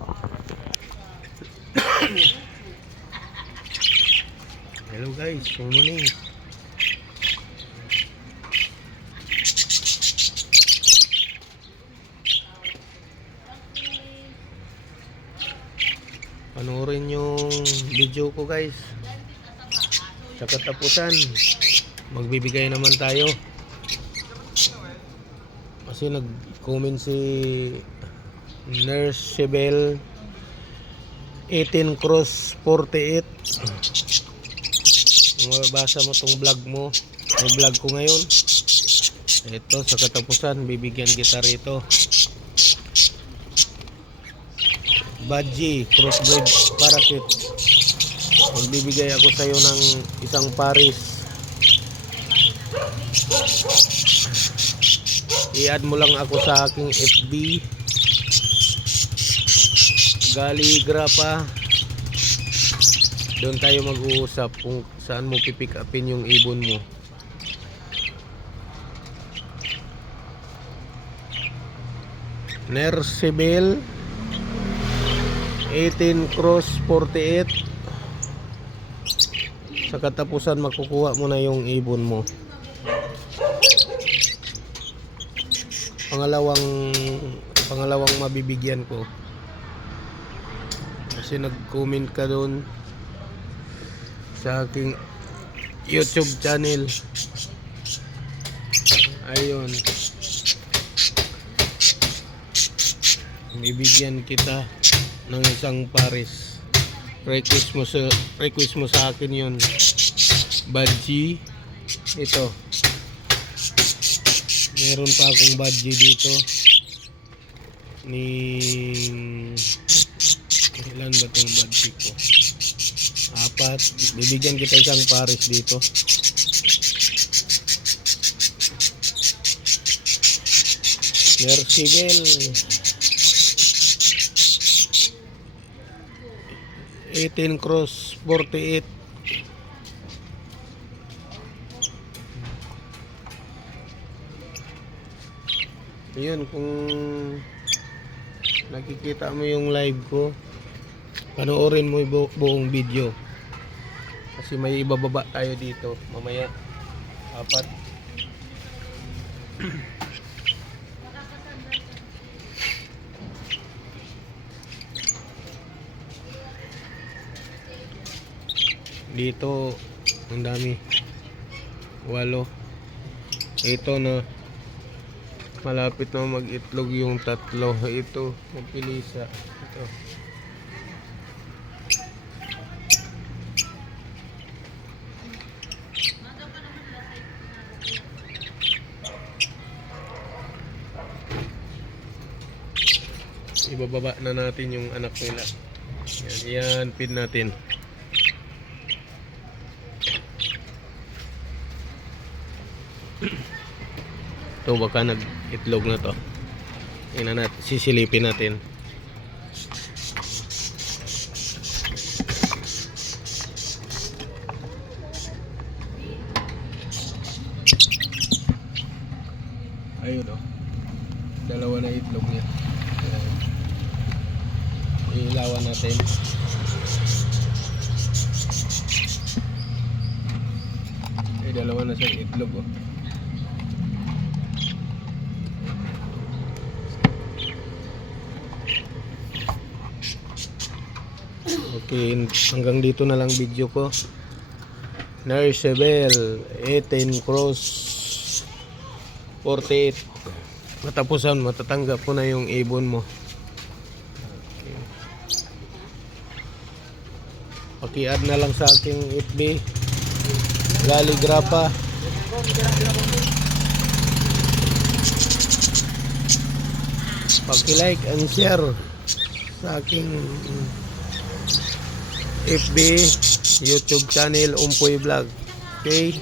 Hello guys, good morning. Panoorin yung video ko guys. Sa katapusan, magbibigay naman tayo. Kasi nag-comment si Nurse Sibel 18 cross 48. Kung mabasa mo tong vlog mo, may vlog ko ngayon. Ito sa katapusan, bibigyan kita rito. Badgie crossbreed parakeet. Magbibigay ako sa iyo ng isang paris. I-add mo lang ako sa aking FB Gali Grapa. Doon tayo mag-uusap kung saan mo pipick upin yung ibon mo. Nersibel 18 cross 48. Sa katapusan makukuha mo na yung ibon mo. Pangalawang mabibigyan ko. Kasi nag-comment ka doon sa aking YouTube channel. Ayun. Bibigyan kita ng isang pares. Request mo sa akin yun. Badgie. Ito. Meron pa akong badgie dito. Ilan ba itong badgie ko? 4. Bibigyan kita isang pares dito. Mersibel 18 cross 48. Yun, kung nakikita mo yung live ko, panoorin mo yung buong video. Kasi may ibababa tayo dito mamaya. 4. Dito ang dami. 8. Ito na malapit na mag-itlog yung 3. Ito magpilisa. Ito. Ibababa na natin yung anak nila. Yan, pin natin. Ito baka nag-itlog na to. Tingnan natin, sisilipin natin. Ayun o. Dalawa na itlog niya. Ilawan natin. Dalawa na siyang itlog o. Okay, hanggang dito na lang video ko. Nurse Sibel 18 cross 48. Matapusan, matatanggap ko na yung ibon mo. Okay, add na lang sa aking FB Gali Grapa. Paki-like and share sa aking FB YouTube channel Umpoy Vlog. Okay?